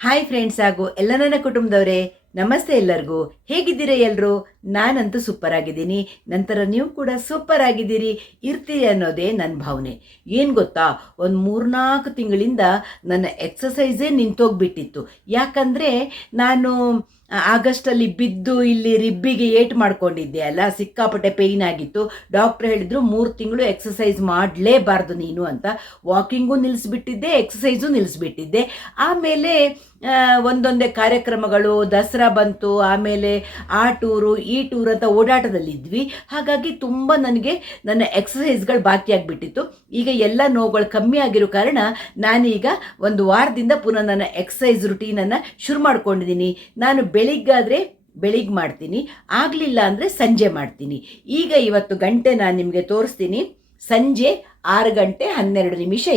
Hi friends ಹಾಗೂ ಎಲ್ಲ ನನ್ನ ಕುಟುಂಬದವರೇ, ನಮಸ್ತೆ ಎಲ್ಲರಿಗೂ. ಹೇಗಿದ್ದೀರಾ ಎಲ್ಲರೂ? ನಾನಂತೂ ಸೂಪರ್ ಆಗಿದ್ದೀನಿ. ನಂತರ ನೀವು ಕೂಡ ಸೂಪರ್ ಆಗಿದ್ದೀರಿ, ಇರ್ತೀರಿ ಅನ್ನೋದೇ ನನ್ನ ಭಾವನೆ. ಏನು ಗೊತ್ತಾ, ಒಂದು 3-4 ತಿಂಗಳಿಂದ ನನ್ನ ಎಕ್ಸಸೈಸೇ ನಿಂತೋಗ್ಬಿಟ್ಟಿತ್ತು. ಯಾಕಂದರೆ ನಾನು ಆಗಸ್ಟಲ್ಲಿ ಬಿದ್ದು ಇಲ್ಲಿ ರಿಬ್ಬಿಗೆ ಏಟು ಮಾಡ್ಕೊಂಡಿದ್ದೆ ಅಲ್ಲ, ಸಿಕ್ಕಾಪಟ್ಟೆ ಪೇಯ್ನ್ ಆಗಿತ್ತು. ಡಾಕ್ಟ್ರ್ ಹೇಳಿದ್ರು 3 ತಿಂಗಳು ಎಕ್ಸಸೈಸ್ ಮಾಡಲೇಬಾರ್ದು ನೀನು ಅಂತ. ವಾಕಿಂಗು ನಿಲ್ಲಿಸ್ಬಿಟ್ಟಿದ್ದೆ, ಎಕ್ಸಸೈಸು ನಿಲ್ಲಿಸ್ಬಿಟ್ಟಿದ್ದೆ. ಆಮೇಲೆ ಒಂದೊಂದೇ ಕಾರ್ಯಕ್ರಮಗಳು, ದಸರಾ ಬಂತು, ಆಮೇಲೆ ಆ ಟೂರು ಈ ಟೂರ್ ಅಂತ ಓಡಾಟದಲ್ಲಿದ್ವಿ. ಹಾಗಾಗಿ ತುಂಬ ನನಗೆ ನನ್ನ ಎಕ್ಸಸೈಸ್ಗಳು ಬಾಕಿ ಆಗಿಬಿಟ್ಟಿತ್ತು. ಈಗ ಎಲ್ಲ ನೋವುಗಳು ಕಮ್ಮಿ ಆಗಿರೋ ಕಾರಣ ನಾನೀಗ ಒಂದು ವಾರದಿಂದ ಪುನಃ ನನ್ನ ಎಕ್ಸಸೈಸ್ ರುಟೀನನ್ನು ಶುರು ಮಾಡ್ಕೊಂಡಿದ್ದೀನಿ. ನಾನು ಬೆಳಿಗ್ಗೆ ಮಾಡ್ತೀನಿ, ಆಗಲಿಲ್ಲ ಅಂದರೆ ಸಂಜೆ ಮಾಡ್ತೀನಿ. ಈಗ ಇವತ್ತು ಗಂಟೆ ನಾನು ನಿಮಗೆ ತೋರಿಸ್ತೀನಿ. ಸಂಜೆ 6 ಗಂಟೆ 12 ನಿಮಿಷ.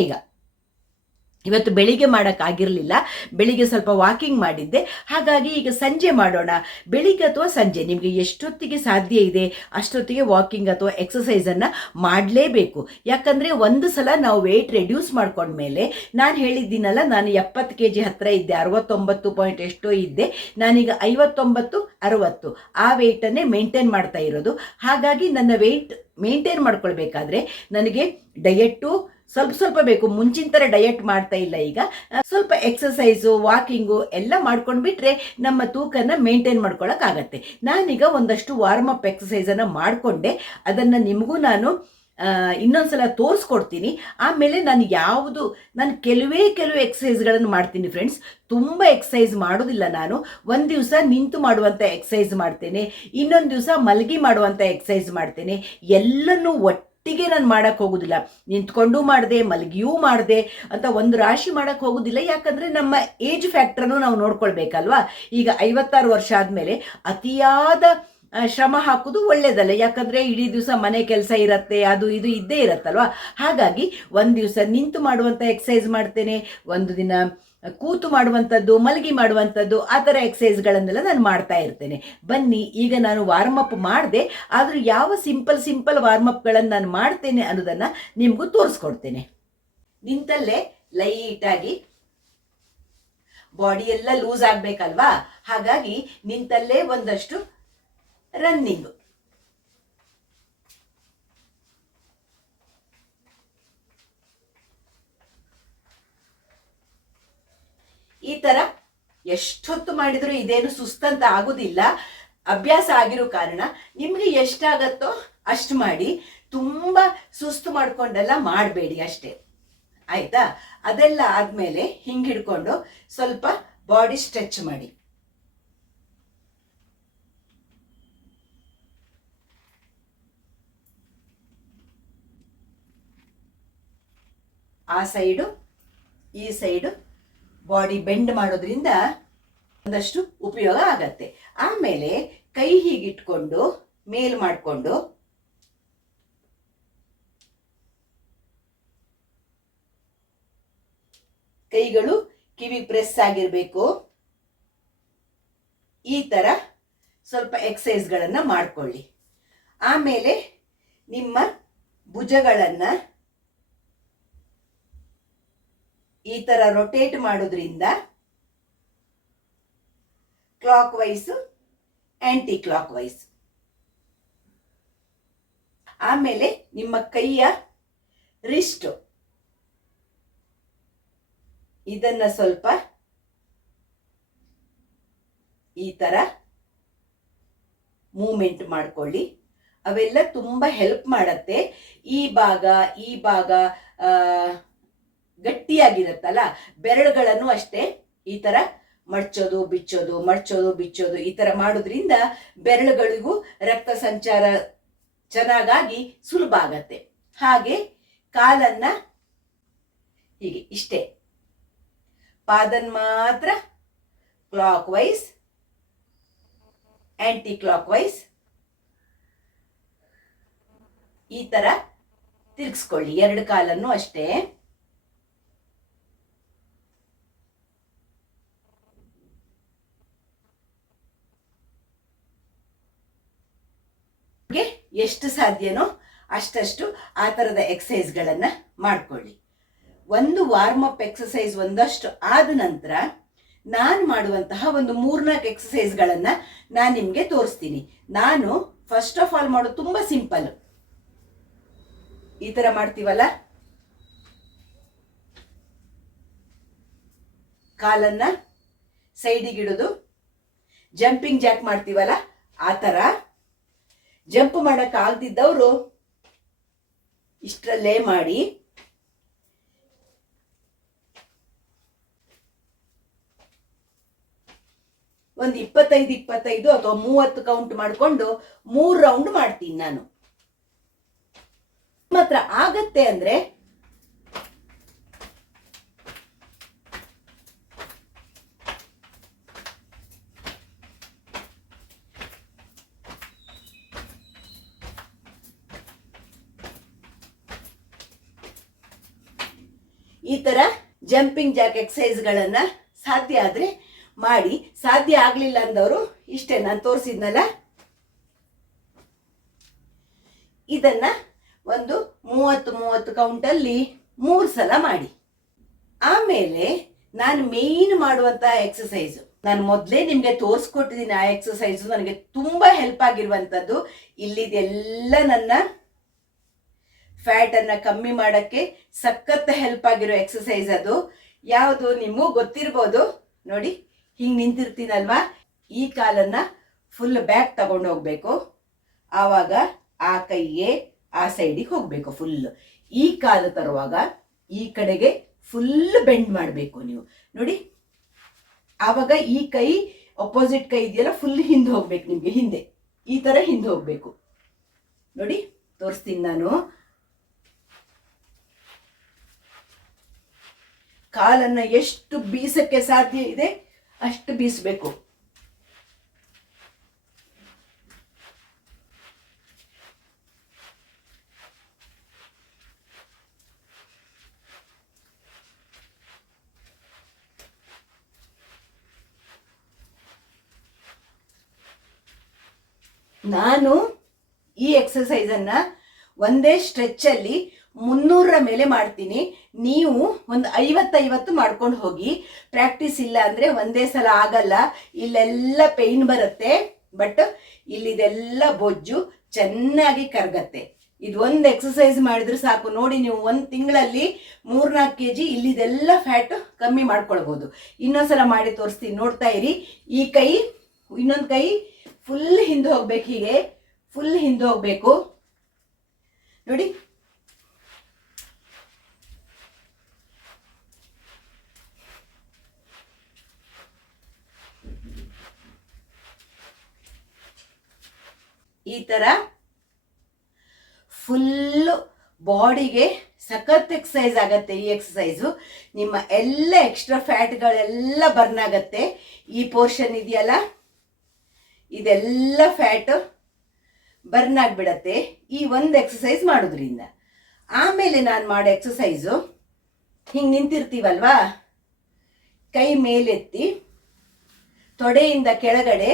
ಇವತ್ತು ಬೆಳಿಗ್ಗೆ ಮಾಡೋಕ್ಕಾಗಿರಲಿಲ್ಲ, ಬೆಳಿಗ್ಗೆ ಸ್ವಲ್ಪ ವಾಕಿಂಗ್ ಮಾಡಿದ್ದೆ. ಹಾಗಾಗಿ ಈಗ ಸಂಜೆ ಮಾಡೋಣ. ಬೆಳಿಗ್ಗೆ ಅಥವಾ ಸಂಜೆ ನಿಮಗೆ ಎಷ್ಟೊತ್ತಿಗೆ ಸಾಧ್ಯ ಇದೆ ಅಷ್ಟೊತ್ತಿಗೆ ವಾಕಿಂಗ್ ಅಥವಾ ಎಕ್ಸಸೈಸನ್ನು ಮಾಡಲೇಬೇಕು. ಯಾಕಂದರೆ ಒಂದು ಸಲ ನಾವು ವೆಯ್ಟ್ ರೆಡ್ಯೂಸ್ ಮಾಡ್ಕೊಂಡ್ಮೇಲೆ, ನಾನು ಹೇಳಿದ್ದೀನಲ್ಲ, ನಾನು 70 kg ಹತ್ತಿರ ಇದ್ದೆ, 69 ಪಾಯಿಂಟ್ ಎಷ್ಟೋ ಇದ್ದೆ. ನಾನೀಗ 59-60 ಆ ವೆಯ್ಟನ್ನೇ ಮೇಂಟೈನ್ ಮಾಡ್ತಾ ಇರೋದು. ಹಾಗಾಗಿ ನನ್ನ ವೆಯ್ಟ್ ಮೇಂಟೈನ್ ಮಾಡ್ಕೊಳ್ಬೇಕಾದ್ರೆ ನನಗೆ ಡಯೆಟ್ಟು ಸ್ವಲ್ಪ ಬೇಕು. ಮುಂಚಿನ ಥರ ಡಯಟ್ ಮಾಡ್ತಾ ಇಲ್ಲ. ಈಗ ಸ್ವಲ್ಪ ಎಕ್ಸಸೈಸು, ವಾಕಿಂಗು ಎಲ್ಲ ಮಾಡ್ಕೊಂಡು ಬಿಟ್ಟರೆ ನಮ್ಮ ತೂಕನ ಮೇಂಟೈನ್ ಮಾಡ್ಕೊಳ್ಳೋಕ್ಕಾಗತ್ತೆ. ನಾನೀಗ ಒಂದಷ್ಟು ವಾರ್ಮ್ ಅಪ್ ಎಕ್ಸಸೈಸನ್ನು ಮಾಡಿಕೊಂಡೆ. ಅದನ್ನು ನಿಮಗೂ ನಾನು ಇನ್ನೊಂದ್ಸಲ ತೋರಿಸ್ಕೊಡ್ತೀನಿ. ಆಮೇಲೆ ನಾನು ಕೆಲವೇ ಎಕ್ಸಸೈಸ್ಗಳನ್ನು ಮಾಡ್ತೀನಿ ಫ್ರೆಂಡ್ಸ್. ತುಂಬ ಎಕ್ಸಸೈಸ್ ಮಾಡೋದಿಲ್ಲ ನಾನು. ಒಂದು ದಿವಸ ನಿಂತು ಮಾಡುವಂಥ ಎಕ್ಸಸೈಸ್ ಮಾಡ್ತೇನೆ, ಇನ್ನೊಂದು ದಿವಸ ಮಲಗಿ ಮಾಡುವಂಥ ಎಕ್ಸಸೈಸ್ ಮಾಡ್ತೇನೆ. ಎಲ್ಲನೂ ಒಟ್ಟಿಗೆ ನಾನು ಮಾಡೋಕ್ಕೆ ಹೋಗೋದಿಲ್ಲ. ನಿಂತ್ಕೊಂಡು ಮಾಡಿದೆ, ಮಲಗಿಯೂ ಮಾಡಿದೆ ಅಂತ ಒಂದು ರಾಶಿ ಮಾಡೋಕ್ಕೆ ಹೋಗೋದಿಲ್ಲ. ಯಾಕಂದರೆ ನಮ್ಮ ಏಜ್ ಫ್ಯಾಕ್ಟ್ರನ್ನು ನಾವು ನೋಡ್ಕೊಳ್ಬೇಕಲ್ವಾ. ಈಗ 56 ವರ್ಷ ಆದಮೇಲೆ ಅತಿಯಾದ ಶ್ರಮ ಹಾಕೋದು ಒಳ್ಳೇದಲ್ಲ. ಯಾಕಂದರೆ ಇಡೀ ದಿವಸ ಮನೆ ಕೆಲಸ ಇರುತ್ತೆ, ಅದು ಇದು ಇದ್ದೇ ಇರುತ್ತಲ್ವ. ಹಾಗಾಗಿ ಒಂದು ದಿವಸ ನಿಂತು ಮಾಡುವಂಥ ಎಕ್ಸಸೈಸ್ ಮಾಡ್ತೇನೆ, ಒಂದು ದಿನ ಕೂತು ಮಾಡುವಂಥದ್ದು, ಮಲಗಿ ಮಾಡುವಂಥದ್ದು, ಆ ಥರ ಎಕ್ಸಸೈಸ್ಗಳನ್ನೆಲ್ಲ ನಾನು ಮಾಡ್ತಾ ಇರ್ತೇನೆ. ಬನ್ನಿ, ಈಗ ನಾನು ವಾರ್ಮಪ್ ಮಾಡಿದೆ, ಆದರೂ ಯಾವ ಸಿಂಪಲ್ ವಾರ್ಮಪ್ಗಳನ್ನು ನಾನು ಮಾಡ್ತೇನೆ ಅನ್ನೋದನ್ನು ನಿಮಗೂ ತೋರಿಸ್ಕೊಡ್ತೇನೆ. ನಿಂತಲ್ಲೇ ಲೈಟಾಗಿ ಬಾಡಿ ಎಲ್ಲ ಲೂಸ್ ಆಗಬೇಕಲ್ವಾ. ಹಾಗಾಗಿ ನಿಂತಲ್ಲೇ ಒಂದಷ್ಟು ರನ್ನಿಂಗು. ಈ ಥರ ಎಷ್ಟೊತ್ತು ಮಾಡಿದರೂ ಇದೇನು ಸುಸ್ತಂತ ಆಗೋದಿಲ್ಲ. ಅಭ್ಯಾಸ ಆಗಿರೋ ಕಾರಣ ನಿಮಗೆ ಎಷ್ಟಾಗತ್ತೋ ಅಷ್ಟು ಮಾಡಿ. ತುಂಬ ಸುಸ್ತು ಮಾಡ್ಕೊಂಡೆಲ್ಲ ಮಾಡಬೇಡಿ ಅಷ್ಟೇ, ಆಯಿತಾ. ಅದೆಲ್ಲ ಆದಮೇಲೆ ಹಿಂಗೆ ಹಿಡ್ಕೊಂಡು ಸ್ವಲ್ಪ ಬಾಡಿ ಸ್ಟ್ರೆಚ್ ಮಾಡಿ. ಆ ಸೈಡು ಈ ಸೈಡು ಬಾಡಿ ಬೆಂಡ್ ಮಾಡೋದ್ರಿಂದ ಒಂದಷ್ಟು ಉಪಯೋಗ ಆಗತ್ತೆ. ಆಮೇಲೆ ಕೈ ಹೀಗಿಟ್ಕೊಂಡು ಮೇಲ್ ಮಾಡಿಕೊಂಡು ಕೈಗಳು ಕಿವಿ ಪ್ರೆಸ್ ಆಗಿರಬೇಕು. ಈ ಥರ ಸ್ವಲ್ಪ ಎಕ್ಸಸೈಸ್ಗಳನ್ನು ಮಾಡಿಕೊಳ್ಳಿ. ಆಮೇಲೆ ನಿಮ್ಮ ಭುಜಗಳನ್ನು ಈ ಥರ ರೊಟೇಟ್ ಮಾಡೋದ್ರಿಂದ clockwise, anticlockwise. ಆಮೇಲೆ ನಿಮ್ಮ ಕೈಯ ರಿಸ್ಟು ಇದನ್ನು ಸ್ವಲ್ಪ ಈ ಥರ ಮೂಮೆಂಟ್ ಮಾಡಿಕೊಳ್ಳಿ. ಅವೆಲ್ಲ ತುಂಬ ಹೆಲ್ಪ್ ಮಾಡತ್ತೆ. ಈ ಭಾಗ ಗಟ್ಟಿಯಾಗಿರುತ್ತಲ್ಲ, ಬೆರಳುಗಳನ್ನು ಅಷ್ಟೇ ಈ ಥರ ಮಡ್ಚೋದು ಬಿಚ್ಚೋದು ಈ ಥರ ಮಾಡೋದ್ರಿಂದ ಬೆರಳುಗಳಿಗೂ ರಕ್ತ ಸಂಚಾರ ಚೆನ್ನಾಗಾಗಿ ಸುಲಭ ಆಗತ್ತೆ. ಹಾಗೆ ಕಾಲನ್ನು ಹೀಗೆ ಇಷ್ಟೇ, ಪಾದನ್ ಮಾತ್ರ clockwise, anticlockwise ಈ ಥರ ತಿರುಗಿಸ್ಕೊಳ್ಳಿ. 2 ಕಾಲನ್ನು ಅಷ್ಟೇ. ಎಷ್ಟು ಸಾಧ್ಯನೋ ಅಷ್ಟಷ್ಟು ಆ ಥರದ ಎಕ್ಸಸೈಸ್ಗಳನ್ನು ಮಾಡಿಕೊಳ್ಳಿ. ಒಂದು ವಾರ್ಮ್ ಅಪ್ ಎಕ್ಸಸೈಸ್ ಒಂದಷ್ಟು ಆದ ನಂತರ ನಾನು ಮಾಡುವಂತಹ ಒಂದು 3-4 ಎಕ್ಸಸೈಸ್ಗಳನ್ನು ನಾನು ನಿಮಗೆ ತೋರಿಸ್ತೀನಿ. ನಾನು ಫಸ್ಟ್ ಆಫ್ ಆಲ್ ಮಾಡೋದು ತುಂಬ ಸಿಂಪಲ್. ಈ ಥರ ಮಾಡ್ತೀವಲ್ಲ, ಕಾಲನ್ನು ಸೈಡಿಗಿಡೋದು, ಜಂಪಿಂಗ್ ಜಾಕ್ ಮಾಡ್ತೀವಲ್ಲ ಆ ಥರ. ಜಂಪ್ ಮಾಡೋಕ್ಕಾಗ್ದಿದ್ದವರು ಇಷ್ಟರಲ್ಲೇ ಮಾಡಿ ಒಂದು 25 ಅಥವಾ 30 ಕೌಂಟ್ ಮಾಡಿಕೊಂಡು 3 ರೌಂಡ್ ಮಾಡ್ತೀನಿ ನಾನು. ಮಾತ್ರ ಆಗತ್ತೆ ಅಂದ್ರೆ ಈ ತರ ಜಂಪಿಂಗ್ ಜಾಕ್ ಎಕ್ಸಸೈಸ್ಗಳನ್ನ ಸಾಧ್ಯ ಆದ್ರೆ ಮಾಡಿ. ಸಾಧ್ಯ ಆಗಲಿಲ್ಲ ಅಂದವರು ಇಷ್ಟೇ ನಾನು ತೋರಿಸಿದ್ನಲ್ಲ, ಇದನ್ನ ಒಂದು 30 ಕೌಂಟಲ್ಲಿ 3 ಸಲ ಮಾಡಿ. ಆಮೇಲೆ ನಾನು ಮೇನ್ ಮಾಡುವಂತಹ ಎಕ್ಸಸೈಸ್ ನಾನು ಮೊದಲೇ ನಿಮಗೆ ತೋರಿಸ್ಕೊಟ್ಟಿದ್ದೀನಿ. ಆ ಎಕ್ಸಸೈಸು ನನಗೆ ತುಂಬ ಹೆಲ್ಪ್ ಆಗಿರುವಂಥದ್ದು. ಇಲ್ಲಿದೆಲ್ಲ ನನ್ನ ಫ್ಯಾಟನ್ನು ಕಮ್ಮಿ ಮಾಡೋಕ್ಕೆ ಸಖತ್ ಹೆಲ್ಪ್ ಆಗಿರೋ ಎಕ್ಸಸೈಸ್. ಅದು ಯಾವುದು ನಿಮಗೂ ಗೊತ್ತಿರ್ಬೋದು. ನೋಡಿ, ಹಿಂಗೆ ನಿಂತಿರ್ತೀನಲ್ವಾ, ಈ ಕಾಲನ್ನು ಫುಲ್ ಬ್ಯಾಕ್ ತಗೊಂಡು ಹೋಗ್ಬೇಕು. ಆವಾಗ ಆ ಕೈಯೇ ಆ ಸೈಡಿಗೆ ಹೋಗಬೇಕು ಫುಲ್. ಈ ಕಾಲು ತರುವಾಗ ಈ ಕಡೆಗೆ ಫುಲ್ ಬೆಂಡ್ ಮಾಡಬೇಕು ನೀವು. ನೋಡಿ, ಆವಾಗ ಈ ಕೈ ಅಪೋಸಿಟ್ ಕೈ ಇದೆಯಲ್ಲ ಫುಲ್ ಹಿಂದೆ ಹೋಗ್ಬೇಕು. ನಿಮಗೆ ಹಿಂದೆ ಈ ಥರ ಹಿಂದೆ ಹೋಗಬೇಕು. ನೋಡಿ, ತೋರಿಸ್ತೀನಿ ನಾನು. ಕಾಲನ್ನು ಎಷ್ಟು ಬೀಸಕ್ಕೆ ಸಾಧ್ಯ ಇದೆ ಅಷ್ಟು ಬೀಸಬೇಕು. ನಾನು ಈ ಎಕ್ಸಸೈಸನ್ನು ಒಂದೇ ಸ್ಟ್ರೆಚ್ಚಲ್ಲಿ 300 ಮೇಲೆ ಮಾಡ್ತೀನಿ. ನೀವು ಒಂದು 50 ಮಾಡ್ಕೊಂಡು ಹೋಗಿ. ಪ್ರಾಕ್ಟೀಸ್ ಇಲ್ಲ ಅಂದರೆ ಒಂದೇ ಸಲ ಆಗಲ್ಲ. ಇಲ್ಲೆಲ್ಲ ಪೇಯ್ನ್ ಬರುತ್ತೆ, ಬಟ್ ಇಲ್ಲಿದೆಲ್ಲ ಬೊಜ್ಜು ಚೆನ್ನಾಗಿ ಕರಗತ್ತೆ. ಇದು ಒಂದು ಎಕ್ಸಸೈಸ್ ಮಾಡಿದ್ರೆ ಸಾಕು. ನೋಡಿ, ನೀವು 1 ತಿಂಗಳಲ್ಲಿ 3-4 kg ಇಲ್ಲಿದೆಲ್ಲ ಫ್ಯಾಟ್ ಕಮ್ಮಿ ಮಾಡ್ಕೊಳ್ಬೋದು. ಇನ್ನೊಂದ್ಸಲ ಮಾಡಿ ತೋರಿಸ್ತೀನಿ, ನೋಡ್ತಾ ಇರಿ. ಈ ಕೈ, ಇನ್ನೊಂದು ಕೈ ಫುಲ್ ಹಿಂದೆ ಹೋಗ್ಬೇಕು. ಹೀಗೆ ಫುಲ್ ಹಿಂದೆ ಹೋಗ್ಬೇಕು. ನೋಡಿ, ಈ ತರ ಫುಲ್ಲು ಬಾಡಿಗೆ ಸಖತ್ ಎಕ್ಸಸೈಸ್ ಆಗತ್ತೆ. ಈ ಎಕ್ಸಸೈಸು ನಿಮ್ಮ ಎಲ್ಲ ಎಕ್ಸ್ಟ್ರಾ ಫ್ಯಾಟ್ಗಳೆಲ್ಲ ಬರ್ನ್ ಆಗತ್ತೆ. ಈ ಪೋರ್ಷನ್ ಇದೆಯಲ್ಲ, ಇದೆಲ್ಲ ಫ್ಯಾಟ್ ಬರ್ನ್ ಆಗಿಬಿಡತ್ತೆ ಈ ಒಂದು ಎಕ್ಸಸೈಸ್ ಮಾಡೋದ್ರಿಂದ. ಆಮೇಲೆ ನಾನು ಮಾಡೋ ಎಕ್ಸಸೈಸು, ಹಿಂಗೆ ನಿಂತಿರ್ತೀವಲ್ವಾ, ಕೈ ಮೇಲೆತ್ತಿ ತೊಡೆಯಿಂದ ಕೆಳಗಡೆ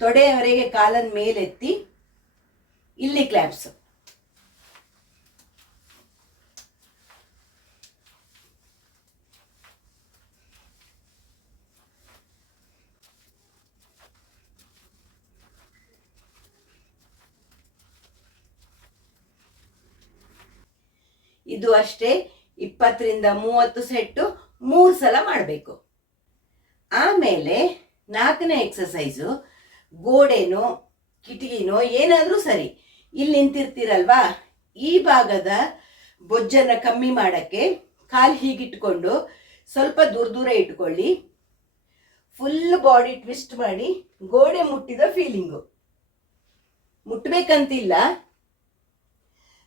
ತೊಡೆಯವರೆಗೆ ಕಾಲನ್ನು ಮೇಲೆತ್ತಿ ಇಲ್ಲಿ ಕ್ಲಾಪ್ಸ್. ಇದು ಅಷ್ಟೇ 20-30 ಸೆಟ್ಟು 3 ಸಲ ಮಾಡಬೇಕು. ಆಮೇಲೆ 4ನೇ ಎಕ್ಸಸೈಸು, ಗೋಡೆನೋ ಕಿಟಕಿನೋ ಏನಾದರೂ ಸರಿ, ಇಲ್ಲಿ ನಿಂತಿರ್ತೀರಲ್ವಾ, ಈ ಭಾಗದ ಬೊಜ್ಜನ್ನು ಕಮ್ಮಿ ಮಾಡೋಕ್ಕೆ ಕಾಲು ಹೀಗಿಟ್ಕೊಂಡು ಸ್ವಲ್ಪ ದೂರ ಇಟ್ಕೊಳ್ಳಿ. ಫುಲ್ ಬಾಡಿ ಟ್ವಿಸ್ಟ್ ಮಾಡಿ ಗೋಡೆ ಮುಟ್ಟಿದ ಫೀಲಿಂಗು. ಮುಟ್ಟಬೇಕಂತಿಲ್ಲ,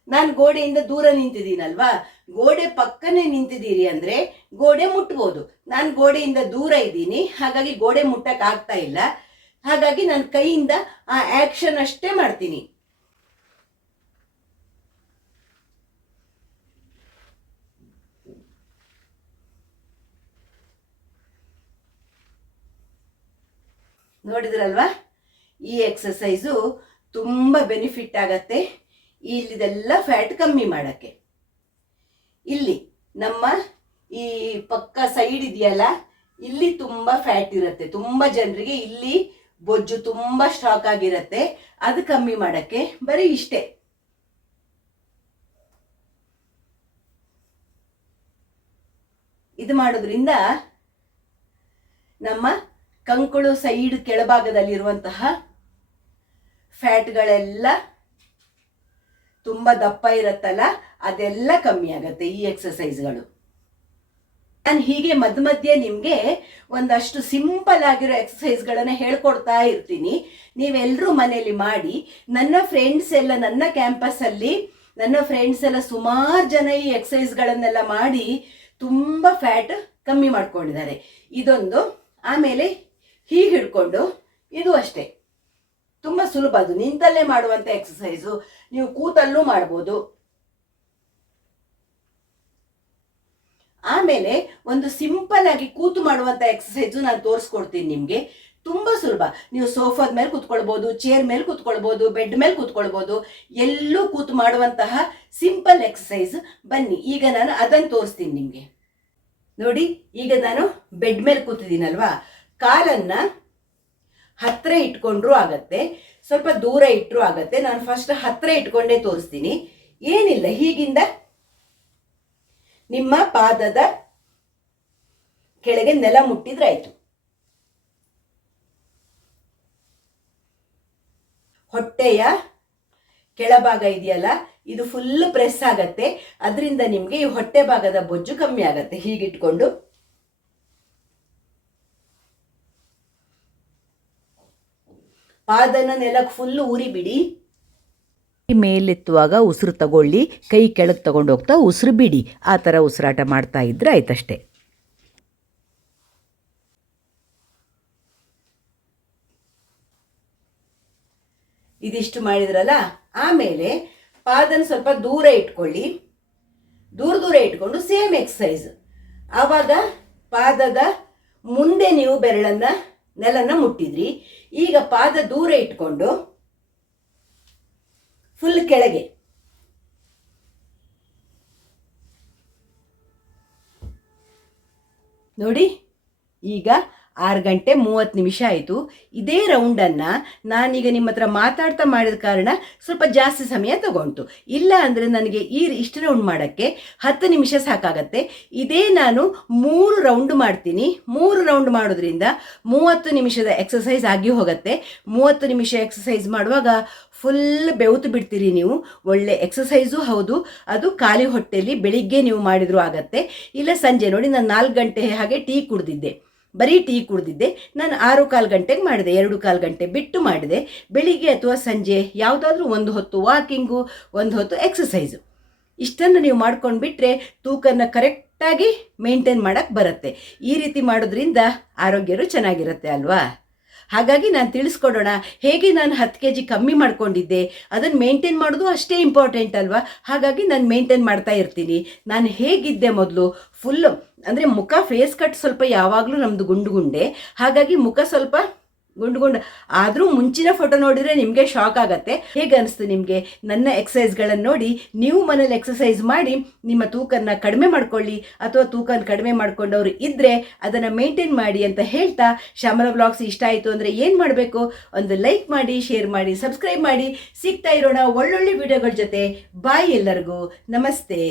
ನಾನು ಗೋಡೆಯಿಂದ ದೂರ ನಿಂತಿದ್ದೀನಲ್ವಾ, ಗೋಡೆ ಪಕ್ಕನೇ ನಿಂತಿದ್ದೀರಿ ಅಂದರೆ ಗೋಡೆ ಮುಟ್ಬೋದು. ನಾನು ಗೋಡೆಯಿಂದ ದೂರ ಇದ್ದೀನಿ, ಹಾಗಾಗಿ ಗೋಡೆ ಮುಟ್ಟಕ್ಕೆ ಆಗ್ತಾ ಇಲ್ಲ. ಹಾಗಾಗಿ ನಾನು ಕೈಯಿಂದ ಆ ಆಕ್ಷನ್ ಅಷ್ಟೇ ಮಾಡ್ತೀನಿ. ನೋಡಿದ್ರಲ್ವಾ, ಈ ಎಕ್ಸಸೈಸು ತುಂಬ ಬೆನಿಫಿಟ್ ಆಗತ್ತೆ ಇಲ್ಲಿದೆಲ್ಲ ಫ್ಯಾಟ್ ಕಮ್ಮಿ ಮಾಡೋಕ್ಕೆ. ಇಲ್ಲಿ ನಮ್ಮ ಈ ಪಕ್ಕ ಸೈಡ್ ಇದೆಯಲ್ಲ, ಇಲ್ಲಿ ತುಂಬ ಫ್ಯಾಟ್ ಇರುತ್ತೆ. ತುಂಬ ಜನರಿಗೆ ಇಲ್ಲಿ ಬೊಜ್ಜು ತುಂಬ ಸ್ಟಾಕ್ ಆಗಿರುತ್ತೆ. ಅದು ಕಮ್ಮಿ ಮಾಡೋಕ್ಕೆ ಬರೀ ಇಷ್ಟೇ. ಇದು ಮಾಡೋದ್ರಿಂದ ನಮ್ಮ ಕಂಕುಳು ಸೈಡ್ ಕೆಳಭಾಗದಲ್ಲಿರುವಂತಹ ಫ್ಯಾಟ್ಗಳೆಲ್ಲ ತುಂಬ ದಪ್ಪ ಇರುತ್ತಲ್ಲ, ಅದೆಲ್ಲ ಕಮ್ಮಿ ಆಗುತ್ತೆ ಈ ಎಕ್ಸಸೈಸ್ಗಳು. ನಾನು ಹೀಗೆ ಮಧ್ಯ ಮಧ್ಯೆ ನಿಮಗೆ ಒಂದಷ್ಟು ಸಿಂಪಲ್ ಆಗಿರೋ ಎಕ್ಸಸೈಸ್ಗಳನ್ನು ಹೇಳ್ಕೊಡ್ತಾ ಇರ್ತೀನಿ. ನೀವೆಲ್ಲರೂ ಮನೆಯಲ್ಲಿ ಮಾಡಿ. ನನ್ನ ಫ್ರೆಂಡ್ಸ್ ಎಲ್ಲ ನನ್ನ ಕ್ಯಾಂಪಸ್ಸಲ್ಲಿ ನನ್ನ ಫ್ರೆಂಡ್ಸ್ ಎಲ್ಲ ಸುಮಾರು ಜನ ಈ ಎಕ್ಸಸೈಸ್ಗಳನ್ನೆಲ್ಲ ಮಾಡಿ ತುಂಬ ಫ್ಯಾಟ್ ಕಮ್ಮಿ ಮಾಡ್ಕೊಂಡಿದ್ದಾರೆ. ಇದೊಂದು. ಆಮೇಲೆ ಹೀಗೆ ಹಿಡ್ಕೊಂಡು ಇದು ಅಷ್ಟೇ, ತುಂಬ ಸುಲಭ. ಅದು ನಿಂತಲ್ಲೇ ಮಾಡುವಂಥ ಎಕ್ಸಸೈಸು, ನೀವು ಕೂತಲ್ಲೂ ಮಾಡ್ಬೋದು. ಆಮೇಲೆ ಒಂದು ಸಿಂಪಲ್ ಆಗಿ ಕೂತು ಮಾಡುವಂಥ ಎಕ್ಸಸೈಸು ನಾನು ತೋರಿಸ್ಕೊಡ್ತೀನಿ ನಿಮಗೆ. ತುಂಬ ಸುಲಭ. ನೀವು ಸೋಫಾದ ಮೇಲೆ ಕೂತ್ಕೊಳ್ಬೋದು, ಚೇರ್ ಮೇಲೆ ಕೂತ್ಕೊಳ್ಬೋದು, ಬೆಡ್ ಮೇಲೆ ಕೂತ್ಕೊಳ್ಬೋದು, ಎಲ್ಲೂ ಕೂತು ಮಾಡುವಂತಹ ಸಿಂಪಲ್ ಎಕ್ಸಸೈಸ್. ಬನ್ನಿ ಈಗ ನಾನು ಅದನ್ನು ತೋರಿಸ್ತೀನಿ ನಿಮಗೆ. ನೋಡಿ, ಈಗ ನಾನು ಬೆಡ್ ಮೇಲೆ ಕೂತಿದ್ದೀನಲ್ವಾ, ಕಾಲನ್ನು ಹತ್ತಿರ ಇಟ್ಕೊಂಡ್ರೂ ಆಗತ್ತೆ, ಸ್ವಲ್ಪ ದೂರ ಇಟ್ಟರೂ ಆಗತ್ತೆ. ನಾನು ಫಸ್ಟ್ ಹತ್ತಿರ ಇಟ್ಕೊಂಡೇ ತೋರಿಸ್ತೀನಿ. ಏನಿಲ್ಲ, ಹೀಗಿಂದ ನಿಮ್ಮ ಪಾದದ ಕೆಳಗೆ ನೆಲ ಮುಟ್ಟಿದ್ರಾಯ್ತು. ಹೊಟ್ಟೆಯ ಕೆಳಭಾಗ ಇದೆಯಲ್ಲ, ಇದು ಫುಲ್ ಪ್ರೆಸ್ ಆಗತ್ತೆ. ಅದರಿಂದ ನಿಮಗೆ ಈ ಹೊಟ್ಟೆ ಭಾಗದ ಬೊಜ್ಜು ಕಮ್ಮಿ ಆಗತ್ತೆ. ಹೀಗಿಟ್ಕೊಂಡು ಪಾದನ ನೆಲಕ್ಕೆ ಫುಲ್ಲು ಉರಿಬಿಡಿ. ಮೇಲೆತ್ತುವಾಗ ಉಸಿರು ತಗೊಳ್ಳಿ, ಕೈ ಕೆಳಗೆ ತಗೊಂಡು ಹೋಗ್ತಾ ಉಸಿರು ಬಿಡಿ. ಆ ಥರ ಉಸಿರಾಟ ಮಾಡ್ತಾ ಇದ್ರೆ ಆಯ್ತಷ್ಟೇ. ಇದಿಷ್ಟು ಮಾಡಿದ್ರಲ್ಲ, ಆಮೇಲೆ ಪಾದನ ಸ್ವಲ್ಪ ದೂರ ಇಟ್ಕೊಳ್ಳಿ. ದೂರ ಇಟ್ಕೊಂಡು ಸೇಮ್ ಎಕ್ಸಸೈಸ್. ಆವಾಗ ಪಾದದ ಮುಂದೆ ನೀವು ಬೆರಳನ್ನು ನೆಲನ ಮುಟ್ಟಿದ್ರಿ. ಈಗ ಪಾದ ದೂರ ಇಟ್ಕೊಂಡು ಫುಲ್ ಕೆಳಗೆ. ನೋಡಿ, ಈಗ 6:30 ಆಯಿತು. ಇದೇ ರೌಂಡನ್ನು ನಾನೀಗ ನಿಮ್ಮ ಹತ್ರ ಮಾತಾಡ್ತಾ ಮಾಡಿದ ಕಾರಣ ಸ್ವಲ್ಪ ಜಾಸ್ತಿ ಸಮಯ ತಗೊಂತು. ಇಲ್ಲ ಅಂದರೆ ನನಗೆ ಇಷ್ಟು ರೌಂಡ್ ಮಾಡೋಕ್ಕೆ 10 ನಿಮಿಷ ಸಾಕಾಗತ್ತೆ. ಇದೇ ನಾನು 3 ರೌಂಡ್ ಮಾಡ್ತೀನಿ. 3 ರೌಂಡ್ ಮಾಡೋದ್ರಿಂದ 30 ನಿಮಿಷದ ಎಕ್ಸಸೈಸ್ ಆಗಿ ಹೋಗುತ್ತೆ. 30 ನಿಮಿಷ ಎಕ್ಸಸೈಸ್ ಮಾಡುವಾಗ ಫುಲ್ ಬೆವತು ಬಿಡ್ತೀರಿ ನೀವು. ಒಳ್ಳೆ ಎಕ್ಸಸೈಸು ಹೌದು. ಅದು ಖಾಲಿ ಹೊಟ್ಟೆಯಲ್ಲಿ ಬೆಳಿಗ್ಗೆ ನೀವು ಮಾಡಿದರೂ ಆಗತ್ತೆ. ಇಲ್ಲ ಸಂಜೆ. ನೋಡಿ, ನಾನು 4 ಗಂಟೆ ಹಾಗೆ ಟೀ ಕುಡಿದಿದ್ದೆ, ಬರೀ ಟೀ ಕುಡಿದಿದ್ದೆ. ನಾನು 6:15 ಗಂಟೆಗೆ ಮಾಡಿದೆ, 2:15 ಗಂಟೆ ಬಿಟ್ಟು ಮಾಡಿದೆ. ಬೆಳಿಗ್ಗೆ ಅಥವಾ ಸಂಜೆ ಯಾವುದಾದ್ರೂ ಒಂದು ಹೊತ್ತು ವಾಕಿಂಗು, ಒಂದು ಹೊತ್ತು ಎಕ್ಸಸೈಸು. ಇಷ್ಟನ್ನು ನೀವು ಮಾಡ್ಕೊಂಡು ಬಿಟ್ಟರೆ ತೂಕನ ಕರೆಕ್ಟಾಗಿ ಮೇಂಟೈನ್ ಮಾಡೋಕ್ಕೆ ಬರುತ್ತೆ. ಈ ರೀತಿ ಮಾಡೋದ್ರಿಂದ ಆರೋಗ್ಯರು ಚೆನ್ನಾಗಿರುತ್ತೆ ಅಲ್ವಾ? ಹಾಗಾಗಿ ನಾನು ತಿಳಿಸ್ಕೊಡೋಣ, ಹೇಗೆ ನಾನು 10 kg ಕಮ್ಮಿ ಮಾಡ್ಕೊಂಡಿದ್ದೆ, ಅದನ್ನು ಮೇಂಟೈನ್ ಮಾಡೋದು ಅಷ್ಟೇ ಇಂಪಾರ್ಟೆಂಟ್ ಅಲ್ವಾ? ಹಾಗಾಗಿ ನಾನು ಮೇಂಟೈನ್ ಮಾಡ್ತಾ ಇರ್ತೀನಿ. ನಾನು ಹೇಗಿದ್ದೆ ಮೊದಲು, ಫುಲ್ಲು ಅಂದರೆ ಮುಖ ಫೇಸ್ ಕಟ್ ಸ್ವಲ್ಪ ಯಾವಾಗಲೂ ನಮ್ಮದು ಗುಂಡೆ. ಹಾಗಾಗಿ ಮುಖ ಸ್ವಲ್ಪ ಗುಂಡು ಆದರೂ ಮುಂಚಿನ ಫೋಟೋ ನೋಡಿದರೆ ನಿಮಗೆ ಶಾಕ್ ಆಗುತ್ತೆ. ಹೇಗೆ ಅನಿಸ್ತು ನಿಮಗೆ? ನನ್ನ ಎಕ್ಸಸೈಸ್ಗಳನ್ನು ನೋಡಿ ನೀವು ಮನೇಲಿ ಎಕ್ಸಸೈಸ್ ಮಾಡಿ ನಿಮ್ಮ ತೂಕನ ಕಡಿಮೆ ಮಾಡ್ಕೊಳ್ಳಿ. ಅಥವಾ ತೂಕನ ಕಡಿಮೆ ಮಾಡ್ಕೊಂಡವರು ಇದ್ದರೆ ಅದನ್ನು ಮೇಂಟೈನ್ ಮಾಡಿ ಅಂತ ಹೇಳ್ತಾ, ಶ್ಯಾಮಲ ವ್ಲಾಗ್ಸ್ ಇಷ್ಟ ಆಯಿತು ಅಂದರೆ ಏನು ಮಾಡಬೇಕು? ಒಂದು ಲೈಕ್ ಮಾಡಿ, ಶೇರ್ ಮಾಡಿ, ಸಬ್ಸ್ಕ್ರೈಬ್ ಮಾಡಿ. ಸಿಗ್ತಾ ಇರೋಣ ಒಳ್ಳೊಳ್ಳೆ ವಿಡಿಯೋಗಳ ಜೊತೆ. ಬಾಯ್ ಎಲ್ಲರಿಗೂ. ನಮಸ್ತೆ.